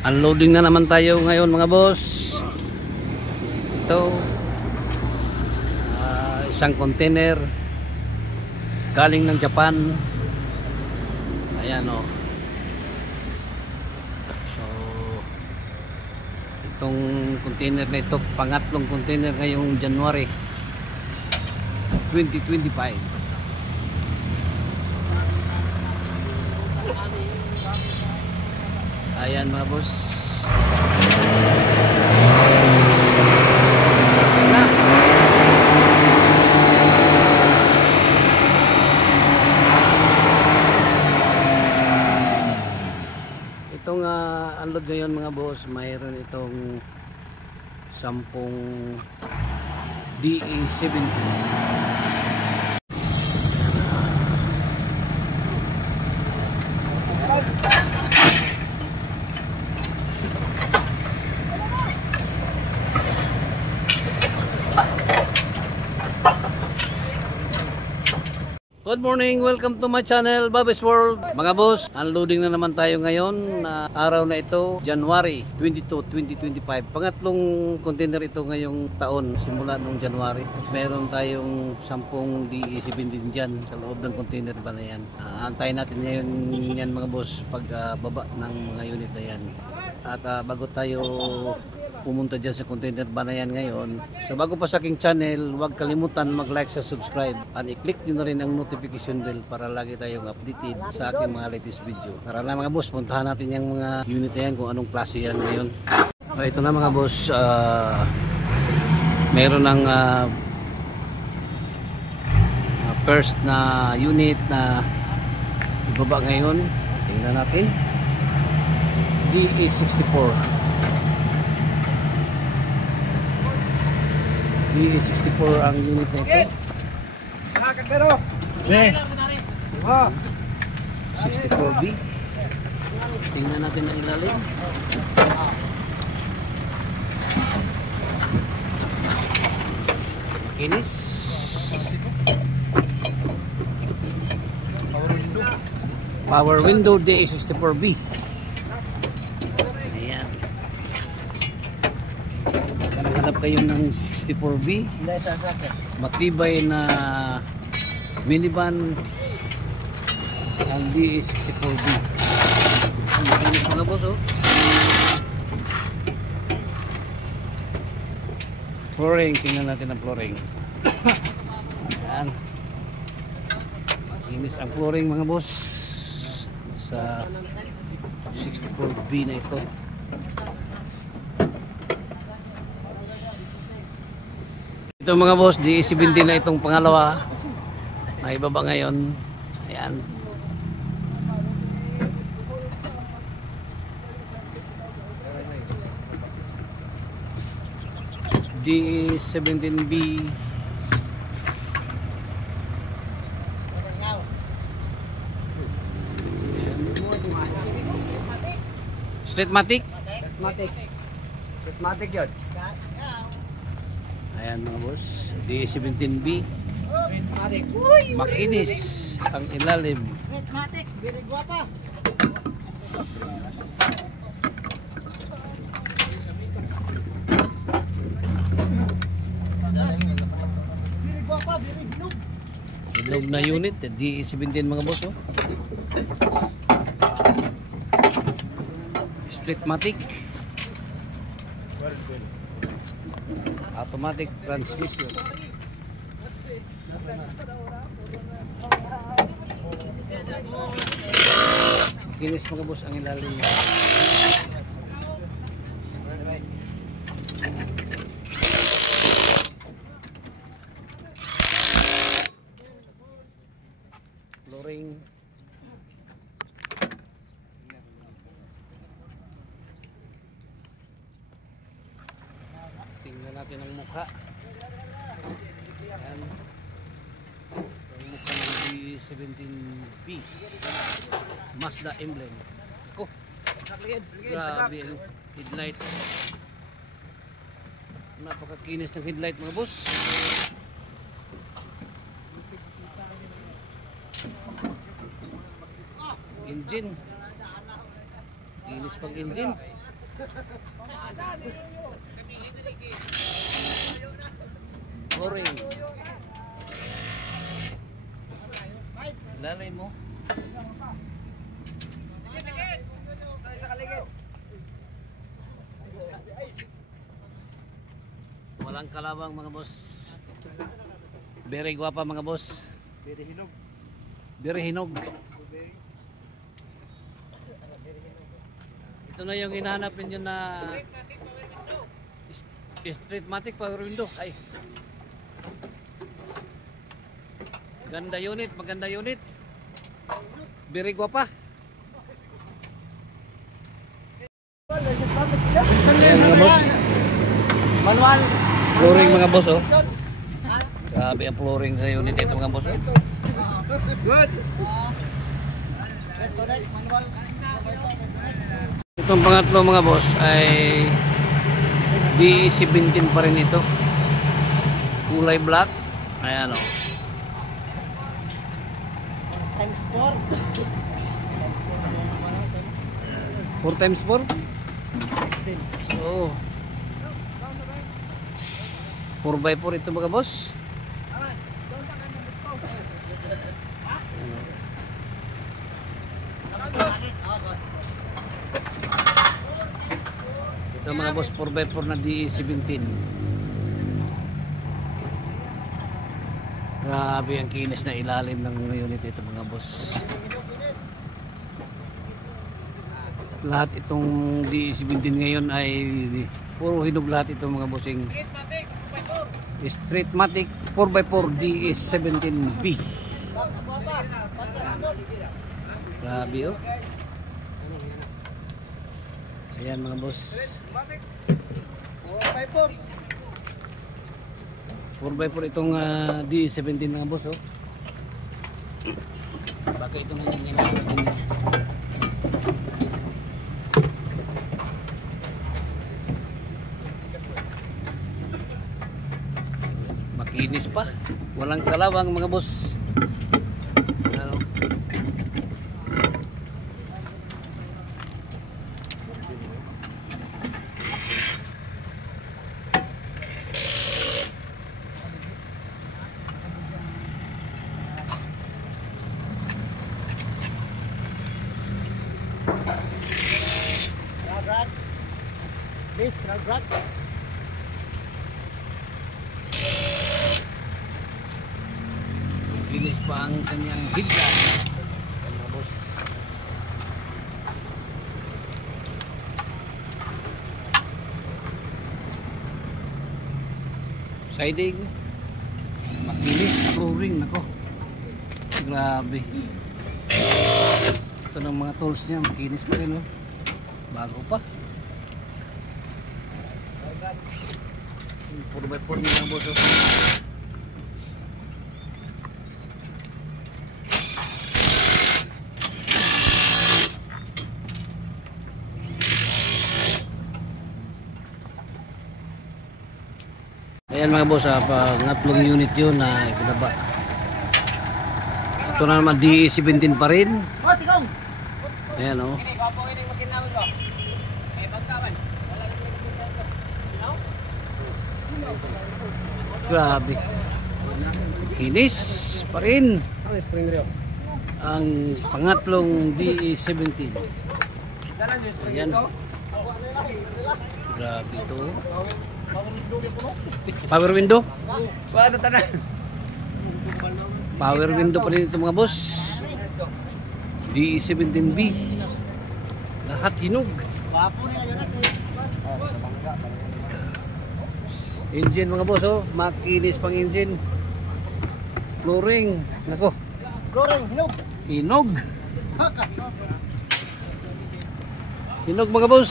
Unloading na naman tayo ngayon mga boss. Ito isang container galing ng Japan. Ayan o. So itong container na ito, pangatlong container ngayong January 2025. Ayan mga boss. Itong unload ngayon mga boss, mayroon itong 10 DE70. Good morning, welcome to my channel, Bobby's World. Mga boss, unloading na naman tayo ngayon na araw na ito, January 22, 2025. Pangatlong container ito ngayong taon, simula nung January. At meron tayong 10 DE70 dyan sa loob ng container ba na yan. Antayin natin ngayon yan mga boss pag baba ng mga unit na yan. At bago tayo pumunta dyan sa container ba na yan ngayon, so bago pa sa aking channel, huwag kalimutan mag-like sa subscribe at i-click nyo na rin ang notification bell para lagi tayong updated sa aking mga latest video. Tara na mga boss, puntahan natin yung mga unit na yan kung anong klase yan ngayon. So ito na mga boss, meron ng first na unit na ibaba ngayon. Tingnan natin, DE64. DE64 ang unit na ito. 64B. Tingnan natin ang ilalim. Kinis. Power window DE64B. Hanap kayo ng 64B, matibay na minivan ang DE64B. Ang mga boss oh. Flooring, tingnan natin ang flooring. Ayan. Inis ang flooring mga boss sa 64B na ito. Ito mga boss, DE70 na itong pangalawa. May ibaba ngayon. Ayan. DE17B. Streetmatic? Streetmatic yun. Ayan mga boss, DE17B. Makinis ang ilalim. Matic, very guapa. Very guapa, very hinog. Hinog na unit, DE17 mga boss oh. Streetmatic. Automatic transmission. Kinis mga boss ang ilalim niya. Flooring. Tingnan natin ang mukha. Ayan. Ang mukha ng DE17B. Mazda emblem. Ako. Grabe ang headlight. Napakakinis ng headlight mga boss. Engine. Kinis pag engine. Flooring. Lalay mo. Walang kalabang mga boss. Very guwapa mga boss. Very hinog. Very hinog. Ito na yung hinahanap ninyo na Streetmatic power window. Ay. Ganda unit, maganda unit. Very guwapa. Ayan mga boss. Manual. Flooring mga boss oh. Grabe ang flooring sa unit ito mga boss oh. Good. Manual. Itong pangatlo mga boss ay D17 pa rin ito. Kulay black. Ayan oh. Times 4. 4x4? 16. Oo. 4x4 ito mga boss. Ito mga boss 4x4 na D17. Grabe ang kinis na ilalim ng unit ito mga boss. Lahat itong D17 ngayon ay puro hinog lahat ito mga bossing. Streetmatic 4x4 D17B. Grabe oh. Ayan mga boss. 4x4 itong D17 mga boss oh. Baka ito na yung ginagawa niya. Makinis pa. Walang kalawang mga boss. Ano? Rag. This rag. Kinis pa ang kanyang hidla. Mga boss. Siding. Makinis. Flooring. Nako. Grabe. Ito ng mga tools niya. Makinis pa rin oh. Bago pa. 4x4 niya mga boss oh. Ayan mga boss, pangatlong unit yun na ibinaba. Ito na naman D17 pa rin. Ayan o. Grabe. Kinis pa rin. Ang pangatlong D17. Ayan. Grabe ito. Power window? Power window pa rin ito mga boss. D17B. Lahat hinog. Engine mga boss oh. Makinis pang engine. Flooring. Nako. Flooring, hinog. Hinog. Hinog mga boss.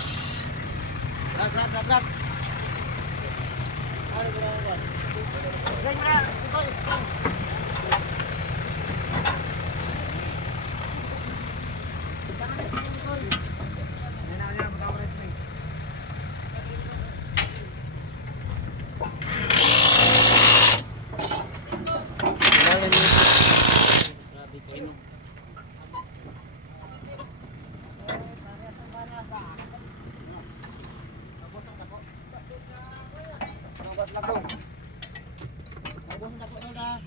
Rag. Ubos na ko na.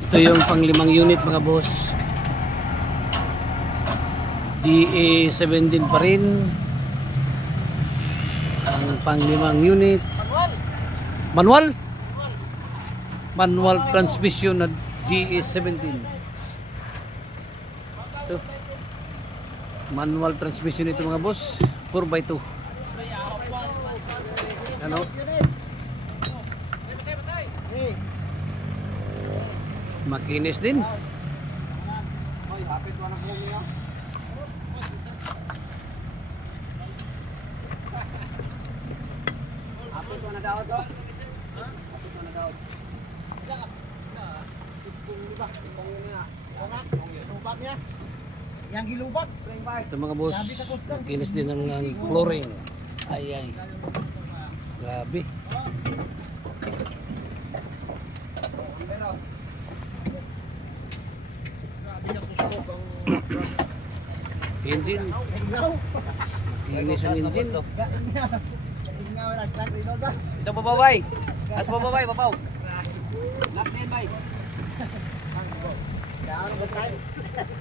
Ito yung pang-5 unit mga boss. DA17 pa rin. Ang pang-5 unit. Manual? Manual transmission na DA17. Ito. Manual transmission ito mga boss. 4x2. Ano? Makinis din. Yang gilubak. Ito mga boss, makinis din ang flooring. Ay ay. Grabe. Engine. Makinis ang engine. Ito bababay. As bababay, babaw. Lock din bay.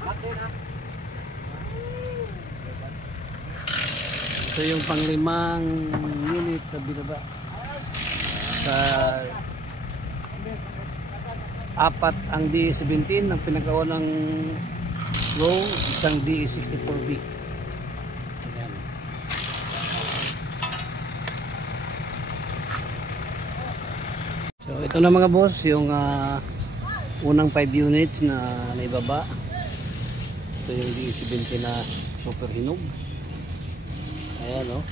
Lock din ha. Ito yung pang-5 unit na binaba. Sa 4 ang DE17 ang pinagawa ng low, isang DE64B. Ayan. So ito na mga boss yung unang 5 units na naibaba. Ito yung DE17 na super hinog. Ayan o,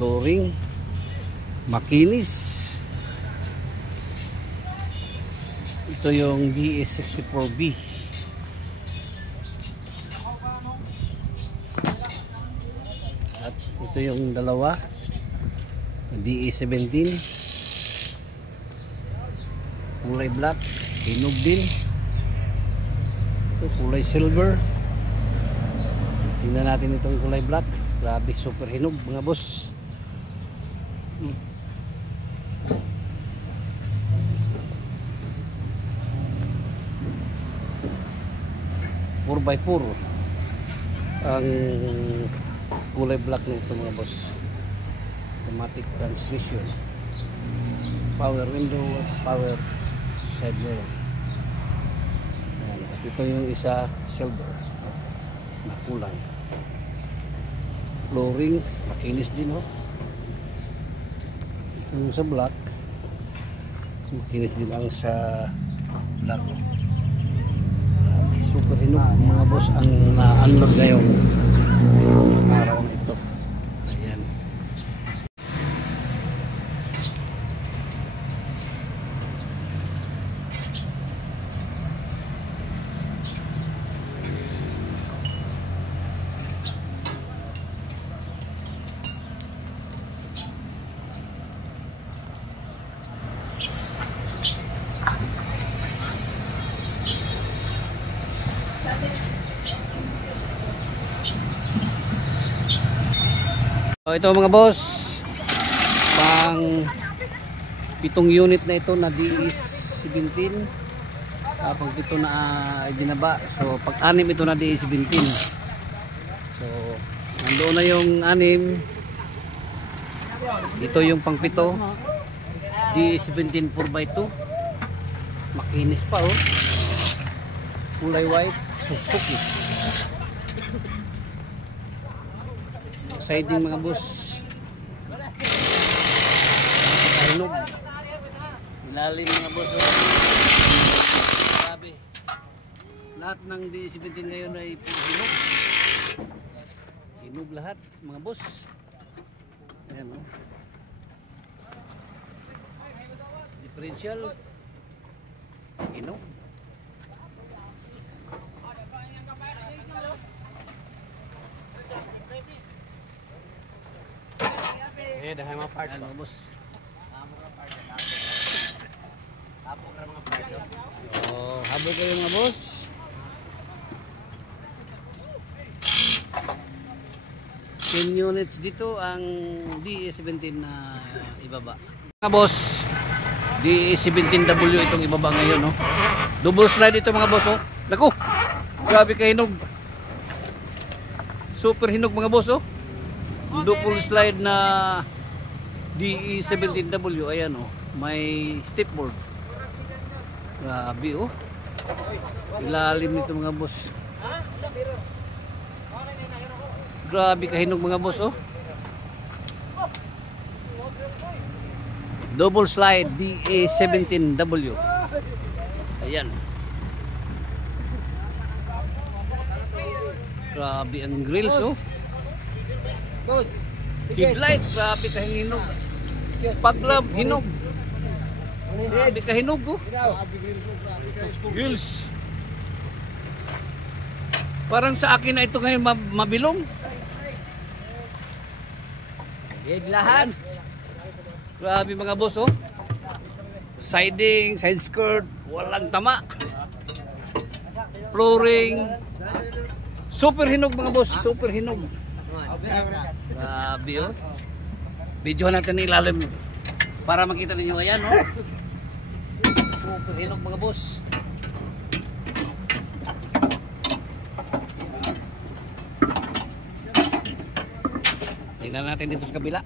flooring, makinis. Ito yung DE64B. At ito yung dalawa, DE17, kulay black, hinog din. Ito kulay silver. Tingnan natin itong kulay black. Grabe, super hinog mga boss. 4x4 ang kulay black nito mga boss. Automatic transmission, power window, power side mirror. Ayan. At ito yung isa silver na kulay. Flooring makinis din ho. Yung sa black makinis din ang sa black. Super hinog mga boss ang na-unload ngayon araw na ito. Ayan. So ito mga boss, pang 7 unit na ito na DE17, pang 7 na ibinaba. So pag 6 ito na DE17. So nandoon na yung 6, ito yung pang 7 DE17 4x2. Makinis pa oh, kulay white, Suzuki. Siding mga boss, hinog, ilalim mga boss. Grabe, lahat ng D17 ngayon ay hinog, hinog lahat mga boss. Ayan o, differential hinog. Eh, dah mga parts Ayan mga boss. Tapos ka mga parts. Oh, habol Hello kayo mga boss. Ten units dito ang DE17 na ibaba. Mga boss, DE17W itong ibaba ngayon, no? Double slide ito mga boss, oh. Naku! Grabe ka hinog. Super hinog mga boss, oh. Double slide na DE17W, ayan, oh. May stepboard. Grabe, oh. Ilalim nito mga boss. Grabe kahinog mga boss, oh. Double slide DE17W. Ayan. Grabe ang grills, oh. Headlight, grabe kahinog. Paglab, hinog. Grabe kahinog, oh. Grills. Parang sa akin na ito ngayon mabilong. Lahat. Grabe mga boss, oh. Siding, side skirt, walang tama. Flooring. Super hinog mga boss, super hinog. Grabe, oh. Videohan natin ng ilalim para makita ninyo. Ayan, oh. Super hinog mga boss. Tingnan natin dito sa kabila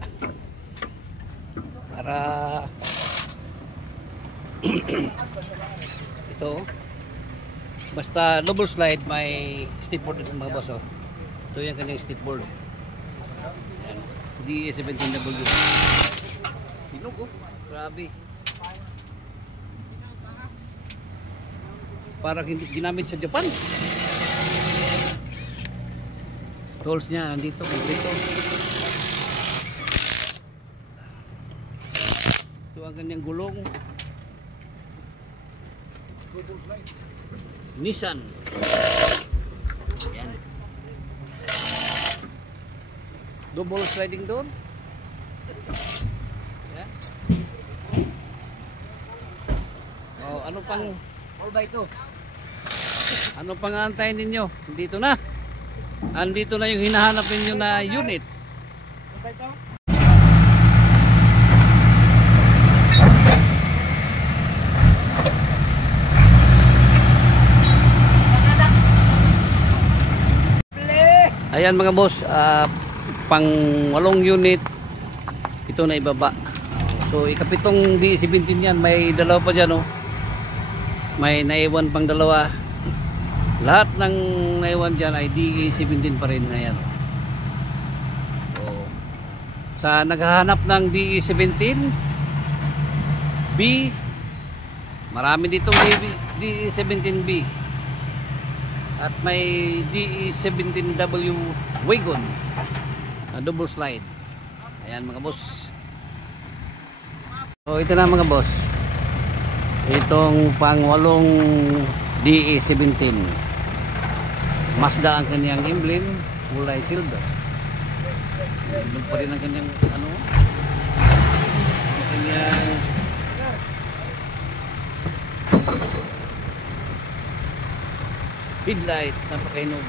para ito, basta double slide may stepboard dito mga boss, oh. Ito yung kanyang stepboard. DE17W. Hinog, oh. Grabe. Parang hindi ginamit sa Japan. Tools niya nandito, kompleto. Ito ang kanyang gulong. Nissan. Ayan. Double sliding door. Ayan. Oh, ano pang All by 2. ano pang aantayin ninyo? Dito na. Andito na yung hinahanap ninyo na unit. Ayan mga boss, pang 8 unit ito na ibaba. So ikapitong D17 yan, may dalawa pa dyan, oh. May naiwan pang dalawa. Lahat ng naiwan dyan ay DE17 pa rin. Ayan. So, sa naghahanap ng DE17 B, marami ditong DE17B. At may DE17W wagon na double slide. Ayan mga boss. So ito na mga boss, itong pang 8 DE17. Mazda ang kanyang emblem, kulay silver. Doon pa rin ang kanyang ano, ang kanyang headlight, napakahinog.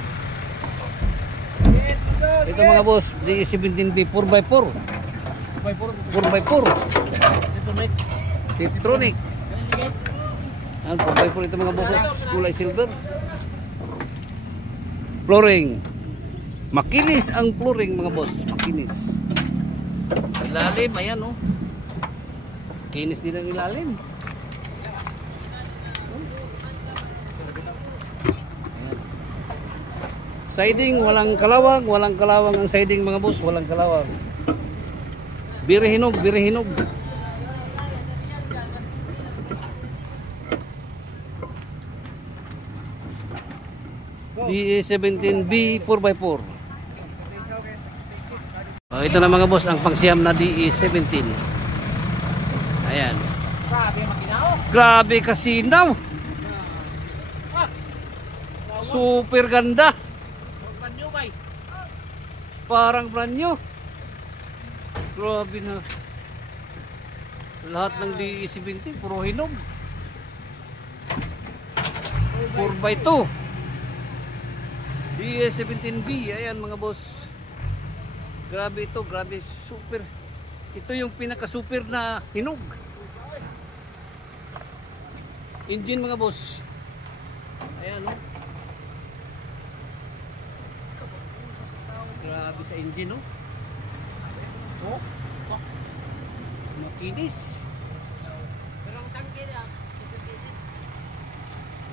Ito mga boss, DE17B 4x4. 4x4. Tiptronic. Ang 4x4 ito mga boss, kulay silver. Flooring. Makinis ang flooring mga boss, makinis. Ilalim, ayan, oh. Kinis din ang ilalim. Siding, walang kalawang ang siding mga boss, walang kalawang. Birihinog, birihinog. DE17B 4x4. Oh, ito na mga boss ang pangsiyam na DE17. Ayan. Grabe kasinaw. Super ganda. Parang brand new. Grabe na. Lahat ng DE17 puro hinog. 4x2 DS17B. Ayan mga boss, grabe ito, grabe, super. Ito yung pinaka super na hinog engine mga boss. Ayan oh. Grabe sa engine oh. Oh, makinis. Pero ang tangke na,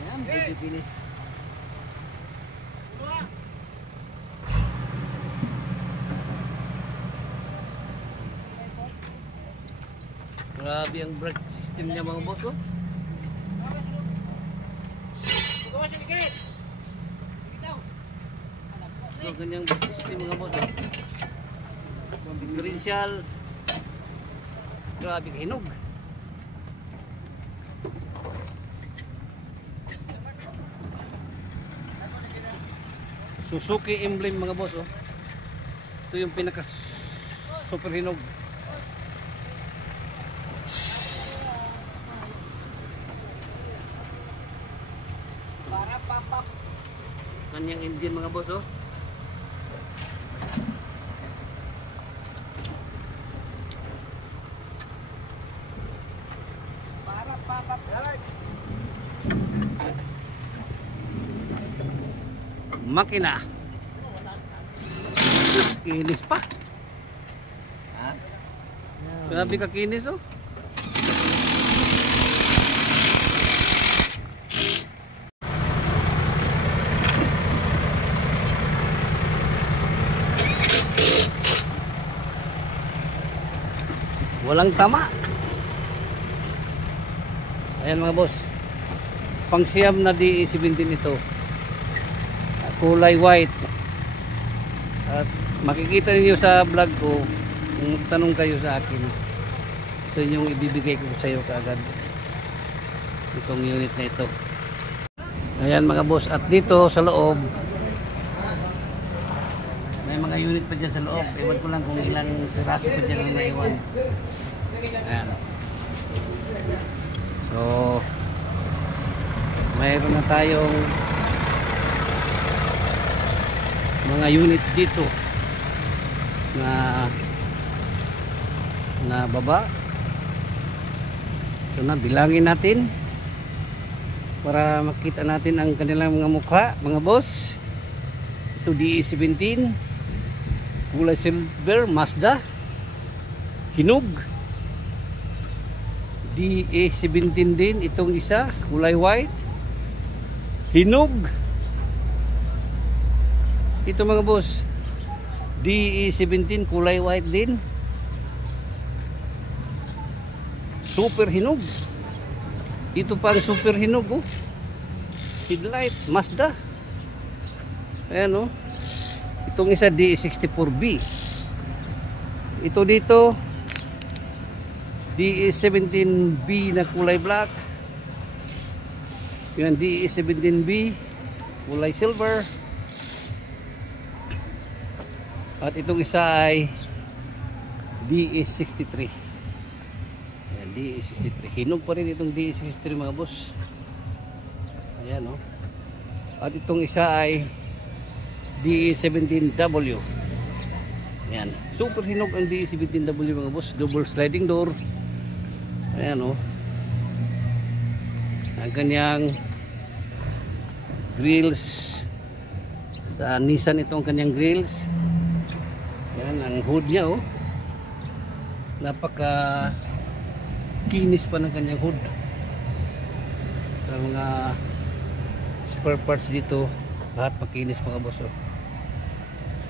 Ayan, makinis. Grabe ang brake system niya mga boss oh. So, ganyang brake system mga boss oh. Differential. Grabe hinog. Suzuki emblem mga boss oh. Ito yung pinaka super hinog. para papap. Kanyang engine mga boss oh. Para papap. Makina. Kinis pa. Ha? Grabe ka kinis oh. Walang tama. Ayan mga boss, pangsiyam na DE17 ito, kulay white. At makikita niyo sa vlog ko kung tanong kayo sa akin, ito yung ibibigay ko sa iyo kaagad, itong unit na ito. Ayan mga boss, at dito sa loob may mga unit pa dyan sa loob. Ewan ko lang kung ilang siraso pa dyan ang naiwan. Ayan. So mayroon na tayong mga unit dito na baba. Ito na, bilangin natin para makita natin ang kanilang mga mukha mga boss. Ito DE17 kulay silver, Mazda hinog. DE17 din itong isa, kulay white hinog. Ito mga boss, DE17 kulay white din, super hinog. Ito pa ang super hinog oh. Headlight Mazda. Ayan oh. Itong isa DE64B. Ito dito DE17B na kulay black. Yan DE17B kulay silver. At itong isa ay DE63. Ayan, DE63. Hinog pa rin itong DE63 mga boss. Ayan oh. At itong isa ay DE17W. Ayan, super hinog ang DE17W mga boss. Double sliding door. Ayan oh. Ang kanyang grills, sa Nissan ito ang kanyang grills. Ayan ang hood niya oh. Napaka kinis pa ng kanyang hood. Sa mga spare parts dito, lahat makinis mga boss oh.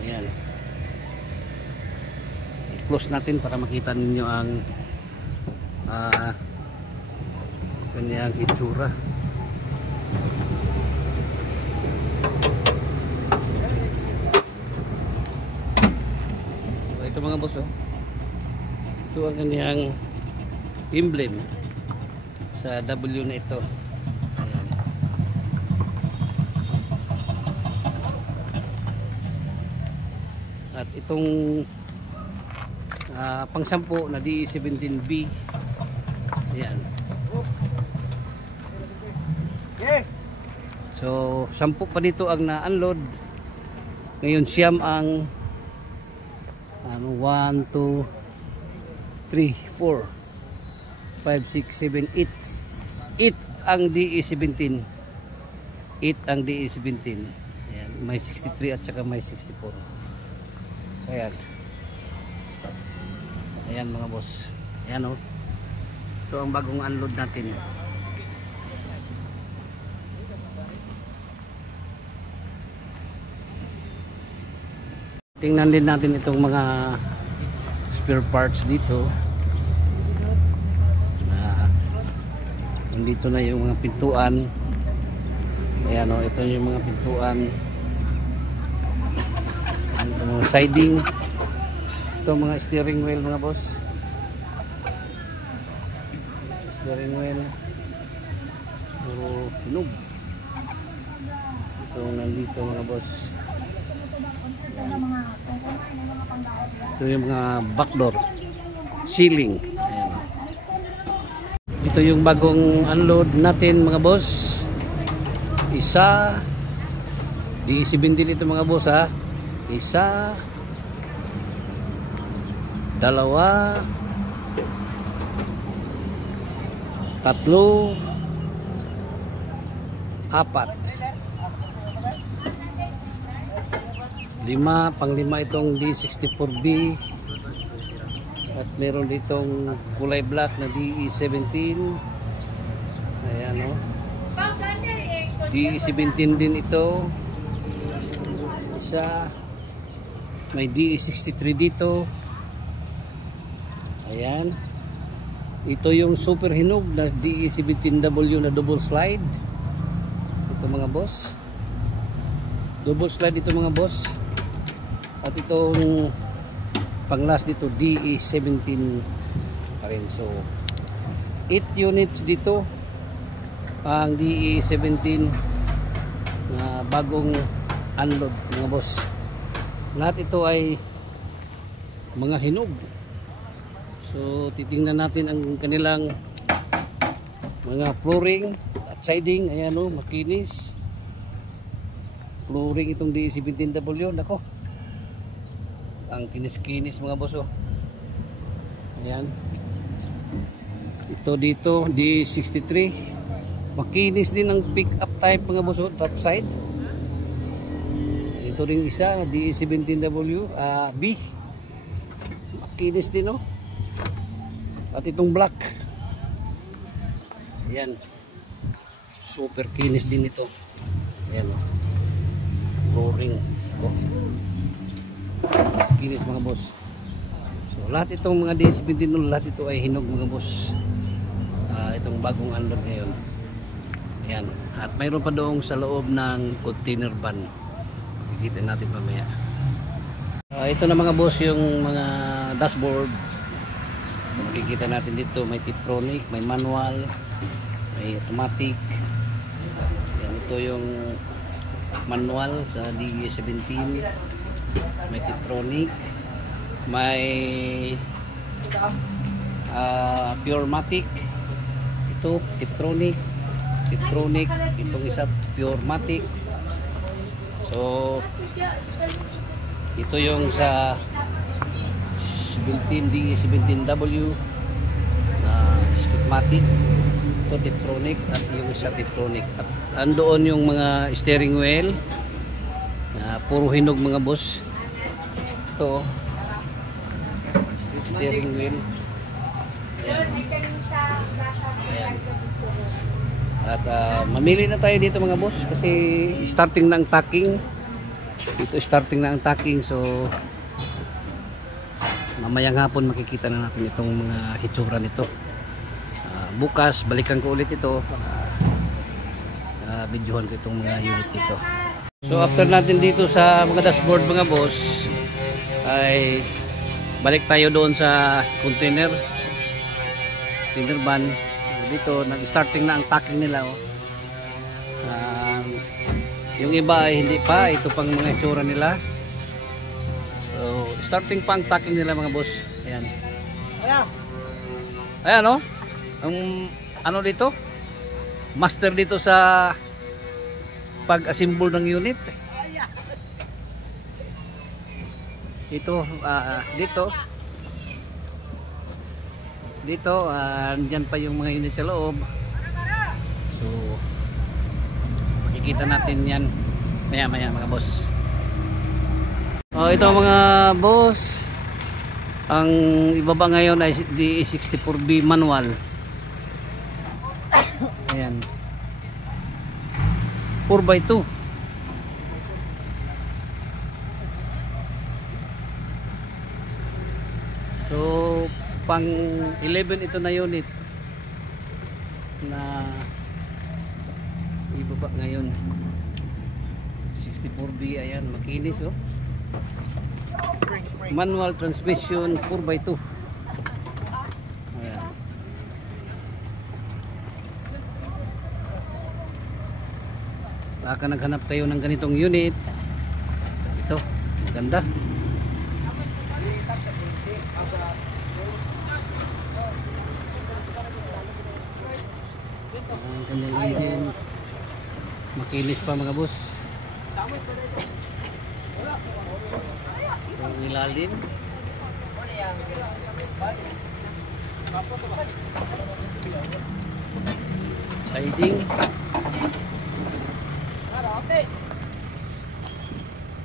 Ayan. I-close natin para makita ninyo ang kanyang itsura. So, ito mga boss oh. Ito ang kanyang emblem sa W na ito. Ayan. At itong pang-sampo na DE17B. Ayan. Yes. So 10 pa dito ang na-unload. Ngayon siyam ang 1, 2, 3, 4, 5, 6, 7, 8 ang DE17. 8 ang DE17. Ayan, may 63 at saka may 64. Ayan. Ayan mga boss. Ayan o. Ito ang bagong unload natin. Tingnan din natin itong mga spare parts dito. Nandito na yung mga pintuan. Ayan o, ito yung mga pintuan. Ito mga siding. Ito mga steering wheel mga boss. Steering wheel. Puro hinog. Ito nandito mga boss. Ito yung mga back door. Ceiling. Ayan. Ito yung bagong unload natin mga boss. Isa. DE17 ito mga boss ha. Isa. Dalawa. Tatlo. Apat. 5. Pang-5 itong D64B. At meron ditong kulay black na DE17. Ayan o. DE17 din ito. Isa. May DE63 dito. Ayan. Ito yung super hinog na DE17W na double slide. Ito mga boss. Double slide ito mga boss. At itong pang last dito DE17 pa rin. So 8 units dito ang DE17 na bagong unload mga boss. Lahat ito ay mga hinog. So titingnan natin ang kanilang mga flooring at siding. Ayan o, makinis. Flooring itong DE17W. Nako, ang kinis-kinis mga boss oh. Ayan. Ito dito D63. Makinis din ang pick up type mga boss oh, top side. Ito ring isa D17W B. Makinis din oh. At itong black. Ayan. Super kinis din ito. Ayan oh. Flooring oh. Kinis mga boss. So lahat itong mga D17 lahat ito ay hinog mga boss. Itong bagong unload ngayon. Ayan. At mayroon pa doong sa loob ng container van. Makikita natin mamaya. Ito na mga boss yung mga dashboard. Makikita natin dito may Tiptronic, may manual, may automatic. Ayan, ito yung manual sa DE17. May Tiptronic, may Purematic. Ito Tiptronic, itong isa Purematic. So ito yung sa 17 DE17W na Stigmatic. Ito Tiptronic at yung isa Tiptronic. At andoon yung mga steering wheel na puro hinog mga boss. Ito steering wheel. Ayan. Ayan. At mamili na tayo dito mga boss kasi starting na ang tacking. Ito starting na ang tacking, so mamayang hapon makikita na natin itong mga hitsura nito. Bukas balikan ko ulit ito. Videohan ko itong mga unit dito. So after natin dito sa mga dashboard mga boss, ay balik tayo doon sa container van. Dito nag-starting na ang tacking nila oh. Yung iba ay hindi pa, ito pang mga itsura nila. So starting pa ang tacking nila mga boss. Ayan. Ayan oh. Ang ano dito? Master dito sa pag-assemble ng unit. Ito, dito, andyan pa yung mga unit sa loob. So, makikita natin yan maya-maya mga boss. Ito mga boss, ang ibaba ngayon ay DE64B manual. Ayan, 4x2. So pang 11 ito na unit na ibaba ngayon. 64B, ayan, makinis oh. Manual transmission 4x2. Ayan. Baka naghanap kayo ng ganitong unit. Ito, maganda. Ang kanyang engine. Makinis pa mga boss. Ang ilalim. Siding.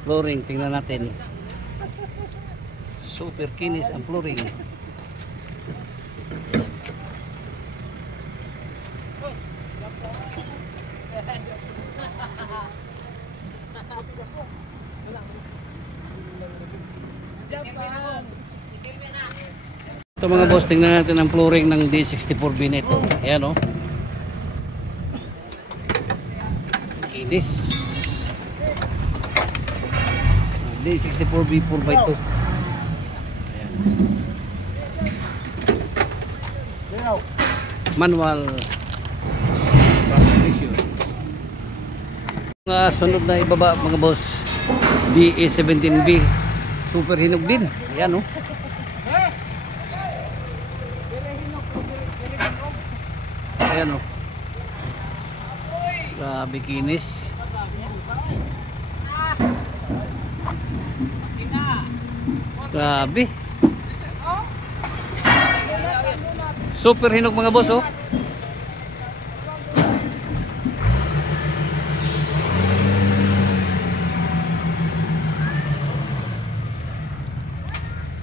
Flooring, tingnan natin. Super kinis ang flooring. Ito mga boss, tingnan natin ang flooring ng D64B nito. Ayan o. Kinis. D64B 4x2. Ayan. Manual transmission. Sunod na ibaba mga boss, DE17B. Super hinog din. Ayan o. Ayan o. Grabe kinis. Grabe. Super hinog mga boss oh.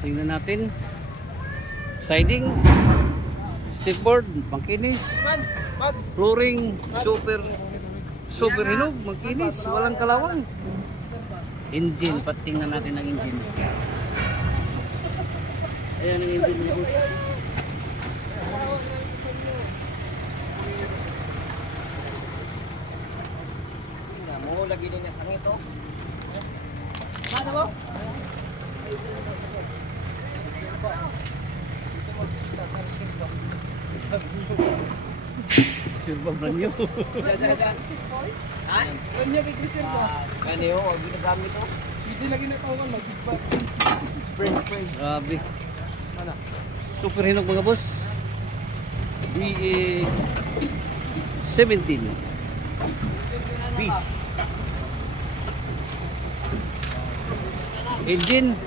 Tingnan natin. Siding, stepboard, pangkinis. Flooring, super hinog, magkinis, walang kalawang. Engine, patingnan natin ang engine. Ayan ang engine mga boss. Mo lagi din niya sangit oh. Mana mo? Ito magkita sa reserva. Reserva brand new. Ja. Ha? Kanya kay reserva. Kaniyo, wag ginagamit oh. Hindi lagi na tawagan mag-feedback. Spray. Grabe. Super hinog mga boss. DE17 B. Engine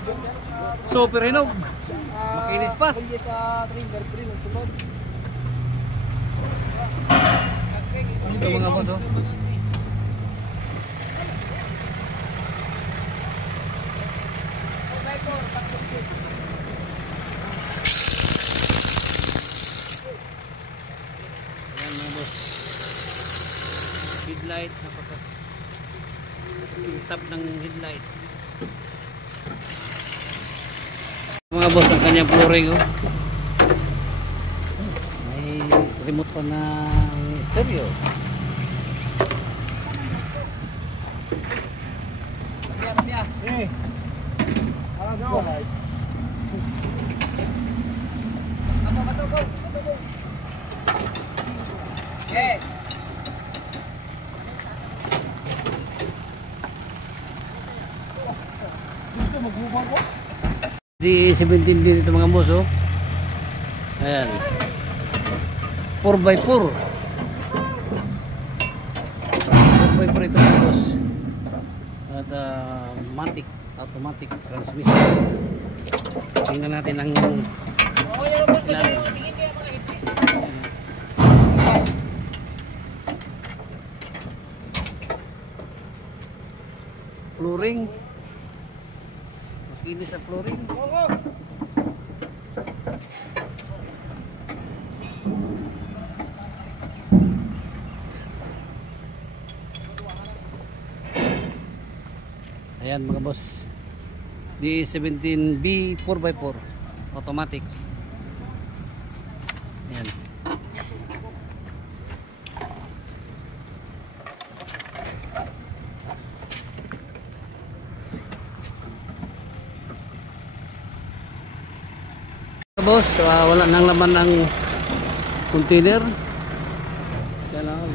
super hinog. Makinis pa. Kaya sa trailer grill ang sunod. Ito mga boss oh. Ayan mga boss. Headlight, yung top ng headlight. Mga boss, ang kanyang flooring oh. May remote pa na stereo. D17 din ito mga boss oh. Ayan. 4x4. 4x4 ito mga boss. At automatic transmission. Tingnan natin ang ilalim. Flooring. Makinis sa flooring. Ayan mga boss, D17B 4x4 automatic. Ayan. Mga boss, wala nang laman ng container. Kailangan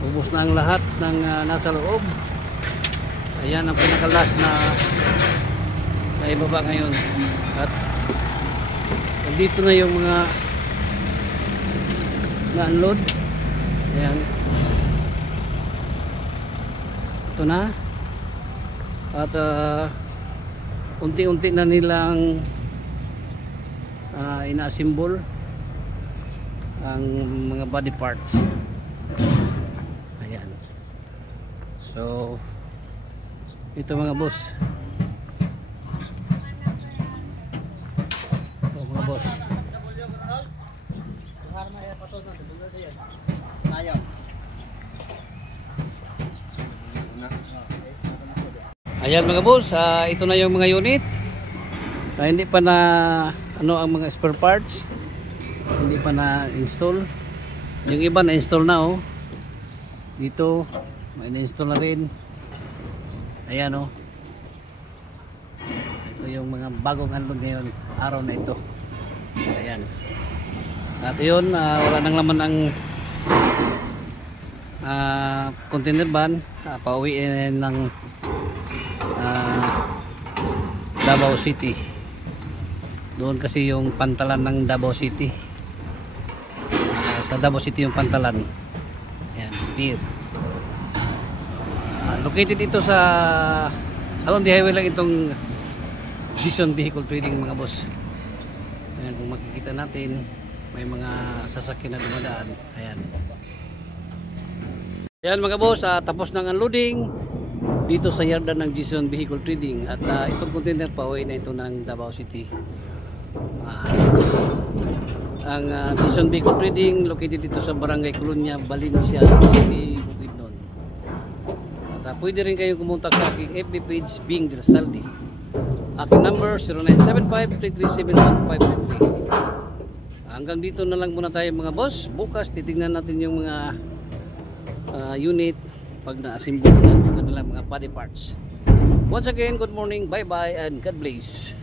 ubos na ang lahat ng nasa loob. Ayan ang pinakalas na ibaba ngayon. At dito na yung mga na-unload. Ayan. Ito na. At unti-unti na nilang ina-assemble ang mga body parts. Ayan. So ito mga boss. Ito mga boss. Ayan mga boss, ito na yung mga unit. Hindi pa na ang mga spare parts. Hindi pa na install. Yung iba na install na oh. Dito may na-install na rin. Ayan o. Ito yung mga bagong unload ngayon. Araw na ito. Ayan. At yun, wala nang laman ang container van. Pauwiin ng Davao City. Doon kasi yung pantalan ng Davao City. Sa Davao City yung pantalan. Ayan, pier. Located ito sa along the highway lang itong Gison Vehicle Trading mga boss. Ayan, kung makikita natin may mga sasakyan na dumadaan. Ayan. Ayan mga boss, tapos ng unloading dito sa yarda ng Gison Vehicle Trading. At itong container pa uwi na ito ng Davao City. Ang Gison Vehicle Trading located dito sa Barangay Colonia, Valencia City, Bukidnon. At pwede rin kayong kumontak sa aking FB page Bing Del Saldi. Aking number 0975-337-1533. Hanggang dito na lang muna tayo mga boss. Bukas titingnan natin yung mga unit pag na-assemble na lang mga body parts. Once again, good morning, bye bye and God bless.